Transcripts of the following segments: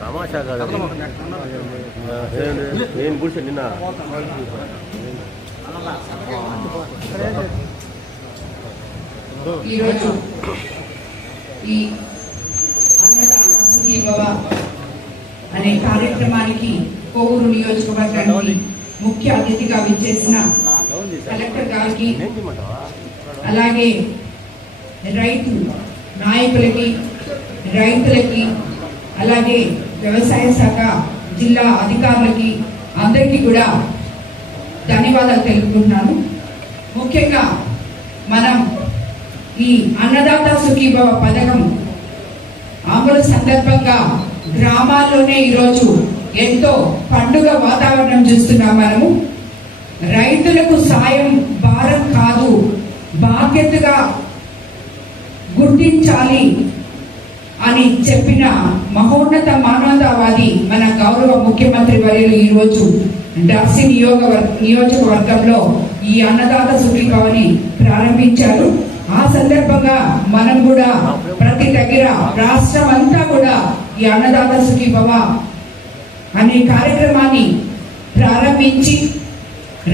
తమాషా కాదు నేను గుడిసె నిన్న ఈరోజు ఈ అన్నదాన బాబా అనే కార్యక్రమానికి కోవూరు నియోజకవర్గానికి ముఖ్య అతిథిగా విచ్చేసిన కలెక్టర్ గారికి అలాగే రైతు నాయకులకి రైతులకి అలాగే వ్యవసాయ శాఖ జిల్లా అధికారులకి అందరికీ కూడా ధన్యవాదాలు తెలుపుకుంటున్నాను. ముఖ్యంగా మనం ఈ అన్నదాత సుఖీభవ పథకం అమలు సందర్భంగా గ్రామాల్లోనే ఈరోజు ఎంతో పండుగ వాతావరణం చూస్తున్నాం మనము. రైతులకు సాయం భారం కాదు బాధ్యతగా గుర్తించాలి అని చెప్పిన మహోన్నత మానవతావాది మన గౌరవ ముఖ్యమంత్రి వర్యులు ఈరోజు దర్శి నియోగ నియోజకవర్గంలో ఈ అన్నదాత సుఖీభవని ప్రారంభించారు. ఆ సందర్భంగా మనం కూడా ప్రతి దగ్గర రాష్ట్రం అంతా కూడా ఈ అన్నదాత సుఖీభవ అనే కార్యక్రమాన్ని ప్రారంభించి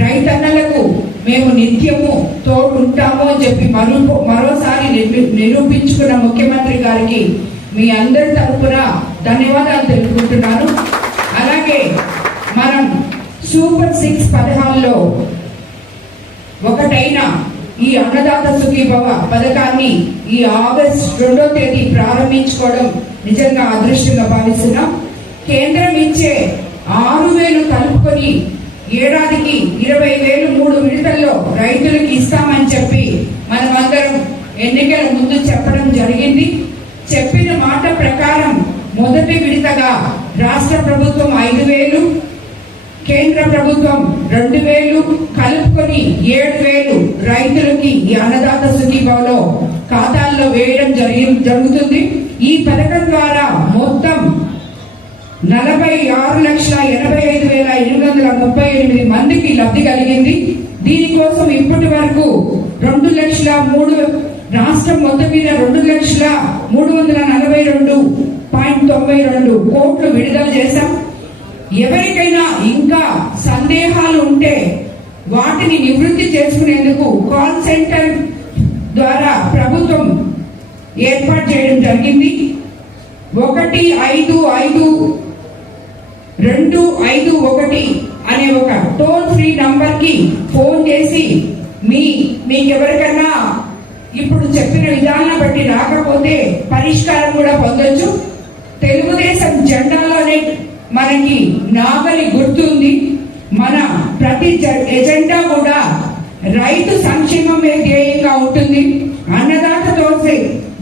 రైతన్నలకు మేము నిత్యము తోడుంటాము అని చెప్పి మరో మరోసారి నిరూపించుకున్న ముఖ్యమంత్రి గారికి మీ అందరి తరఫున ధన్యవాదాలు తెలుపుకుంటున్నాను. అలాగే మనం సూపర్ సిక్స్ పథకాల్లో ఒకటైన ఈ అన్నదాత సుఖీభవ పథకాన్ని ఈ ఆగస్ట్ రెండో తేదీ ప్రారంభించుకోవడం నిజంగా అదృష్టంగా భావిస్తున్నాం. కేంద్రం ఇచ్చే ఆరు వేలు కలుపుకొని ఏడాదికి ఇరవై వేలు మూడు విడతల్లో రైతులకు ఇస్తామని చెప్పి మనమందరం ఎన్నికల ముందు చెప్పడం జరిగింది. చెప్పిన మాట ప్రకారం మొదటి విడతగా రాష్ట్ర ప్రభుత్వం ఐదు వేలు కేంద్ర ప్రభుత్వం రెండు వేలు కలుపుకొని ఏడు వేలు రైతులకి ఈ అన్నదాత సుఖీభావలో ఖాతాల్లో వేయడం జరిగి జరుగుతుంది. ఈ పథకం ద్వారా మొత్తం నలభై ఆరు లక్షల ఎనభై ఐదు వేల ఎనిమిది వందల ముప్పై ఎనిమిది మందికి లబ్ధి కలిగింది. దీనికోసం ఇప్పటి వరకు రెండు లక్షల మూడు రాష్ట్రం మొత్తం మీద రెండు లక్షల మూడు వందల నలభై రెండు పాయింట్ తొంభై రెండు కోట్లు విడుదల చేశాం. ఎవరికైనా ఇంకా సందేహాలు ఉంటే వాటిని నివృత్తి చేసుకునేందుకు కాల్ సెంటర్ ద్వారా ప్రభుత్వం ఏర్పాటు చేయడం జరిగింది. ఒకటి ఐదు ఐదు రెండు ఐదు ఒకటి అనే ఒక టోల్ ఫ్రీ నంబర్కి ఫోన్ చేసి మీ మీకు ఎవరికన్నా ఇప్పుడు చెప్పిన విధానం బట్టి రాకపోతే పరిష్కారం కూడా పొందొచ్చు. తెలుగుదేశం జెండాలోనే మనకి నాగలి గుర్తుంది. మన ప్రతి జ- ఎజెండా కూడా రైతు సంక్షేమమే ధ్యేయంగా ఉంటుంది. అన్నదాతతో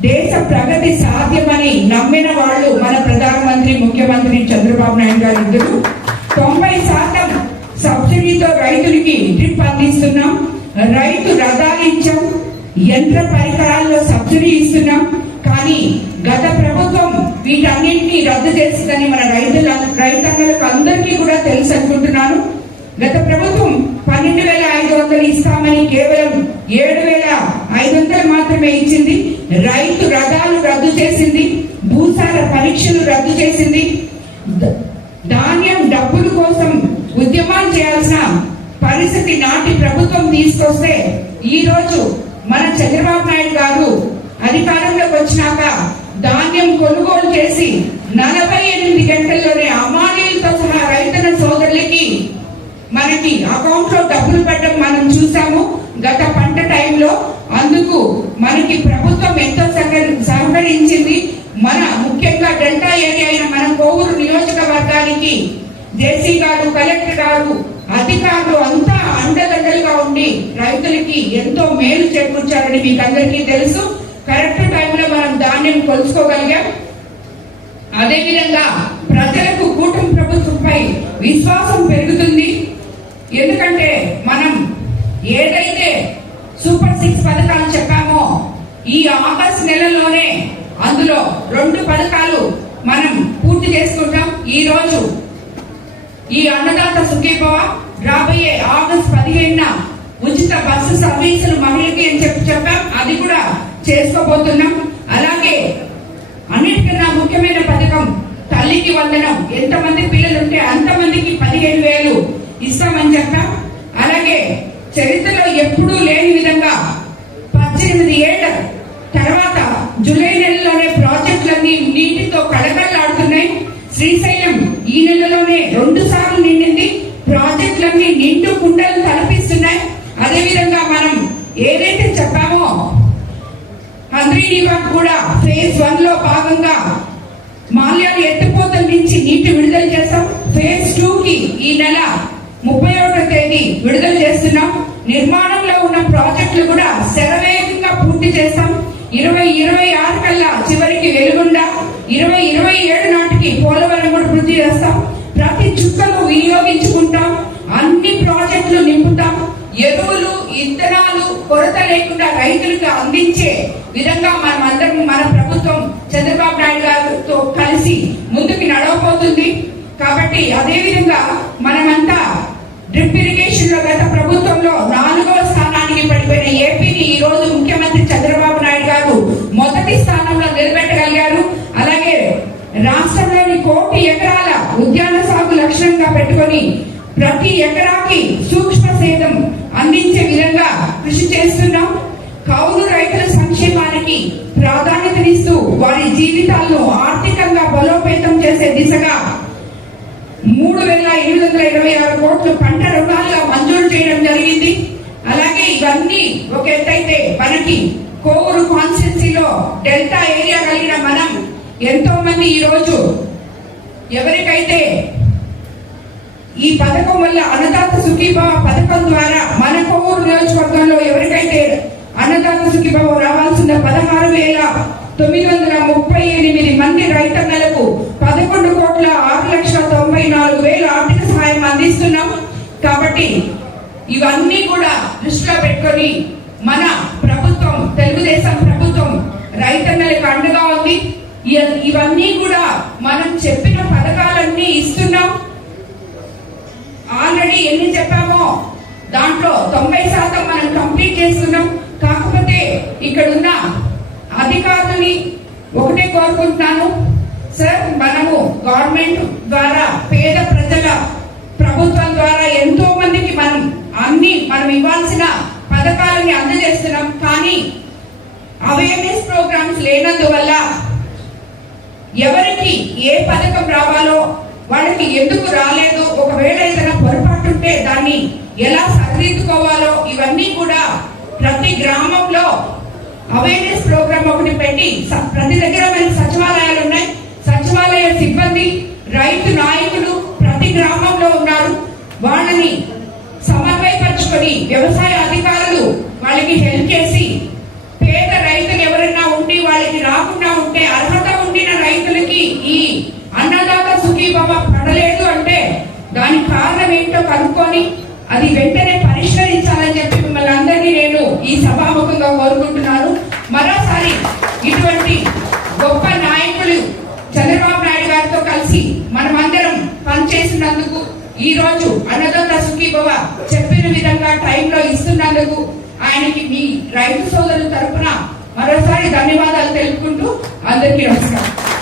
దేశ ప్రగతి సాధ్యమని నమ్మిన వాళ్ళు మన ప్రధానమంత్రి ముఖ్యమంత్రి చంద్రబాబు నాయుడు గారు ఇద్దరు తొంభై శాతం సబ్సిడీతో రైతులకి డ్రిప్ అందిస్తున్నాం. రైతు రథాలు ఇచ్చాం. యంత్ర పరికరాల్లో సబ్సిడీ ఇస్తున్నాం. కానీ గత ప్రభుత్వం వీటన్నింటినీ రద్దు చేస్తుందని మన రైతుల రైతన్నలకు అందరికీ కూడా తెలుసు అనుకుంటున్నాను. గత ప్రభుత్వం పన్నెండు వేల ఐదు వందలు ఇస్తామని కేవలం ఏడు వేల ఐదు వందలు మాత్రమే ఇచ్చింది. రైతు రథాలు రద్దు చేసింది. భూసార పరీక్షలు రద్దు చేసింది. ధాన్యం డబ్బుల కోసం ఉద్యమాలు చేయాల్సిన పరిస్థితి నాటి ప్రభుత్వం తీసుకొస్తే ఈ రోజు మన చంద్రబాబు నాయుడు గారు అధికారంలోకి వచ్చినాక ధాన్యం కొనుగోలు చేసి నలభై ఎనిమిది గంటల్లోనే అమానీలతో సహా రైతుల సోదరులకి మనకి అకౌంట్లో డబ్బులు పెట్టడం మనం చూసాము. గత పంట టైంలో అందుకు మనకి ప్రభుత్వం ఎంతో సహకరించింది మన ముఖ్యంగా డెల్టా ఏరియా అయిన మన కోవూరు నియోజకవర్గానికి జేసీ గారు కలెక్టర్ గారు అధికారులు అంతా అండదండలుగా ఉండి రైతులకి ఎంతో మేలు చేకూర్చారని మీకు అందరికీ తెలుసు. కరెక్ట్ టైంలో మనం ధాన్యం కొలుసుకోగలిగాం. అదేవిధంగా ప్రజలకు కూటమి ప్రభుత్వంపై విశ్వాసం పెరుగుతుంది. ఎందుకంటే మనం ఏదైతే సూపర్ సిక్స్ పథకాలు చెప్పామో ఈ ఆగస్ట్ నెలలోనే అందులో రెండు పథకాలు మనం పూర్తి చేసుకుంటాం. ఈ రోజు ఈ అన్నదాత సుఖీభవ రాబోయే ఆగస్ట్ పదిహేనున ఉచిత బస్సు సర్వీసులు మహిళకి అని చెప్పి చెప్పాం. అది కూడా చేసుకోబోతున్నాం. అలాగే అన్నిటికన్నా ముఖ్యమైన పథకం తల్లికి వందనం. ఎంతమంది పిల్లలు ఉంటే అంతమందికి పదిహేను వేలు ఇస్తామని చెప్పాం. అలాగే చరిత్రలో ఎప్పుడూ లేని విధంగా పద్దెనిమిది ఏళ్ళ తర్వాత జూలై నెలలోనే ప్రాజెక్టులన్నీ నీటితో కడకడలాడుతున్నాయి శ్రీశైలం ఈ నెలలోనే రెండు సార్లు ఏదైతే చెప్పామో హంద్రీనివాక్ కూడా ఫేజ్ వన్లో భాగంగా మాల్యాలు ఎత్తిపోతల నుంచి నీటి విడుదల చేస్తాం. ఫేజ్ టూ కి ఈ నెల ముప్పై ఒకటో తేదీ విడుదల చేస్తున్నాం. నిర్మాణంలో ఉన్న ప్రాజెక్టులు కూడా శరవేగంగా పూర్తి చేస్తాం. ఇరవై ఇరవై ఆరు కల్లా చివరికి వెలుగుండ ఇరవై ఇరవై ఏడు నాటికి పోలవరం కూడా పూర్తి చేస్తాం ప్రతి చుక్కను వినియోగించుకుంటాం అన్ని ప్రాజెక్టులు నింపుతాం ఎరువులు ఇత్తనాలు కొరత లేకుండా రైతులకు అందించే విధంగా మనం అందరం మన ప్రభుత్వం చంద్రబాబు నాయుడు గారితో కలిసి ముందుకు నడవబోతుంది. కాబట్టి అదే విధంగా మనమంతా డ్రిప్ ఇరిగేషన్లో గత ప్రభుత్వంలో నాలుగవ స్థానానికి పడిపోయిన ఏపీని ఈ రోజు ముఖ్యమంత్రి చంద్రబాబు నాయుడు గారు మొదటి స్థానంలో నిలబెట్టగలిగారు. అలాగే రాష్ట్రంలోని కోటి ఎకరాల ఉద్యాన సాగు లక్ష్యంగా పెట్టుకొని ప్రతి ఎకరాకి అందించే విధంగా కృషి చేస్తున్నాం. కౌలు రైతుల సంక్షేమానికి ప్రాధాన్యతనిస్తూ వారి జీవితాలను ఆర్థికంగా బలోపేతం చేసే దిశగా మూడు వేల ఎనిమిది వందల ఇరవై ఆరు కోట్లు పంట రుణాలుగా మంజూరు చేయడం జరిగింది. అలాగే ఇవన్నీ ఒక ఎత్తైతే మనకి కోవూరు కాన్స్టిట్యున్సీలో డెల్టా ఏరియా కలిగిన మనం ఎంతో మంది ఈ రోజు ఎవరికైతే ఈ పథకం వల్ల అన్నదాత సుఖీభావ పథకం ద్వారా మన కొవ్వూరు నియోజకవర్గంలో ఎవరికైతే అన్నదాత సుఖీభావ రావాల్సిన పదహారు వేల తొమ్మిది వందల ముప్పై ఎనిమిది మంది రైతన్నలకు పదకొండు కోట్ల ఆరు లక్షల తొంభై నాలుగు వేల ఆర్థిక సహాయం అందిస్తున్నాం. కాబట్టి ఇవన్నీ కూడా దృష్టిలో పెట్టుకొని మన ప్రభుత్వం తెలుగుదేశం ప్రభుత్వం రైతన్నలకు అండగా ఉంది. ఇవన్నీ కూడా మనం చెప్పిన పథకాలన్నీ ఇస్తున్నాం. ఆల్రెడీ ఎన్ని చెప్పామో? దాంట్లో తొంభై శాతం మనం కంప్లీట్ చేస్తున్నాం. కాకపోతే ఇక్కడ ఉన్న అధికారులని ఒకటే కోరుకుంటున్నాను. సార్ మనము గవర్నమెంట్ ద్వారా పేద ప్రజల ప్రభుత్వం ద్వారా ఎంతో మందికి మనం అన్ని మనం ఇవ్వాల్సిన పథకాలని అందజేస్తున్నాం. కానీ అవేర్నెస్ ప్రోగ్రామ్స్ లేనందువల్ల ఎవరికి ఏ పథకం రావాలో వాళ్ళకి ఎందుకు రాలేదు? ఒకవేళ ఏదైనా పొరపాటు ఉంటే దాన్ని ఎలా సరిదిద్దుకోవాలో ఇవన్నీ కూడా ప్రతి గ్రామంలో అవేర్నెస్ ప్రోగ్రామ్ ఒకటి పెట్టి ప్రతి దగ్గర మనకి సచివాలయాలు ఉన్నాయి. సచివాలయ సిబ్బంది రైతు నాయకులు ప్రతి గ్రామంలో ఉన్నారు. వాళ్ళని సమన్వయపరుచుకొని వ్యవసాయ అధికారులు వాళ్ళకి హెల్ప్ చేసి పేద రైతులు ఎవరైనా ఉండి వాళ్ళకి రాకుండా ఉంటే అర్హత ఉండిన రైతులకి ఈ అన్నదాత సుఖీభవ పడలేదు అంటే దానికి కారణం ఏంటో కనుక్కొని అది వెంటనే పరిష్కరించాలని చెప్పి మిమ్మల్ని అందరినీ నేను ఈ సభాముఖంగా కోరుకుంటున్నాను. మరోసారి ఇటువంటి గొప్ప నాయకులు చంద్రబాబు నాయుడు గారితో కలిసి మనమందరం పనిచేసినందుకు ఈ రోజు అన్నదాత సుఖీభవ చెప్పిన విధంగా టైంలో ఇస్తున్నందుకు ఆయనకి మీ రైతు సోదరుల తరపున మరోసారి ధన్యవాదాలు తెలుపుకుంటూ అందరికీ నమస్కారం.